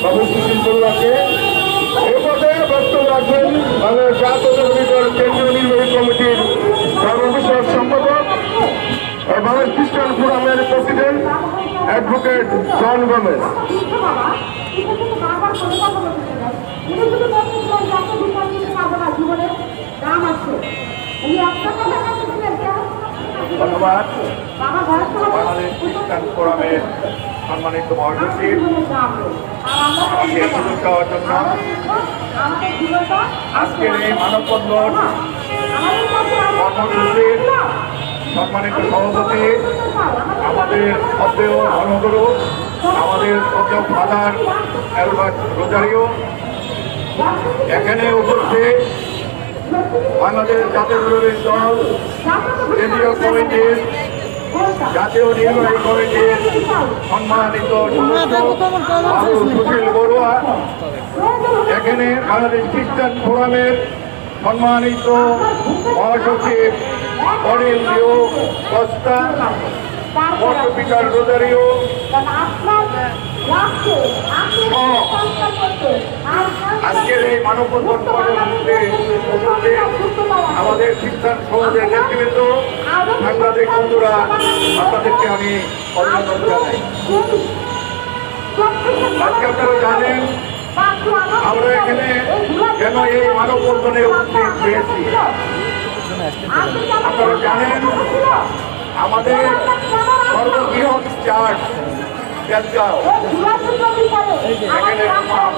সুশীল পড়ুয়াকে এ পর্যায়ে বক্তব্য রাখবেন বাংলাদেশ জাতীয় দল কেন্দ্রীয় নির্বাহী কমিটির সর্ববিষয়ক সম্পাদক বাংলাদেশ খ্রিস্টান ফোরামের প্রেসিডেন্ট অ্যাডভোকেট জন গমেজ। ধন্যবাদ। বাংলাদেশ ফোরামের সম্মানিত মহাসচিব, আজকের এই মানববন্ধন সম্মানিত সভাপতি, আমাদের শ্রদ্ধেয় ধর্মগুরু, আমাদের শ্রদ্ধেয় ফাদার অ্যালবার্ট রোজারিও, এখানে উপস্থিত বাংলাদেশ জাতীয় দল, কেন্দ্রীয় কমিটির জাতীয় নির্বাহী কমিটির সম্মানিত সুশীল বড়ুয়া। এখানে বাংলাদেশ খ্রিস্টান ফোরামের সম্মানিত মহাসচিব অনিল লিও কস্তা পট্টপিকার রোজারিও আজকের এই মানববন্ধন কর্মসূচিতে উপস্থিত আমাদের খ্রিস্টান সমাজের নেতৃবৃন্দ, সাংবাদিক বন্ধুরা, আপনাদেরকে আমি অভিনন্দন জানাই। আপনারা জানেন, আমরা এখানে কেন এই মানববন্ধনে উপস্থিত হয়েছি। আপনারা জানেন, আমাদের সর্ববৃহৎ চার্চ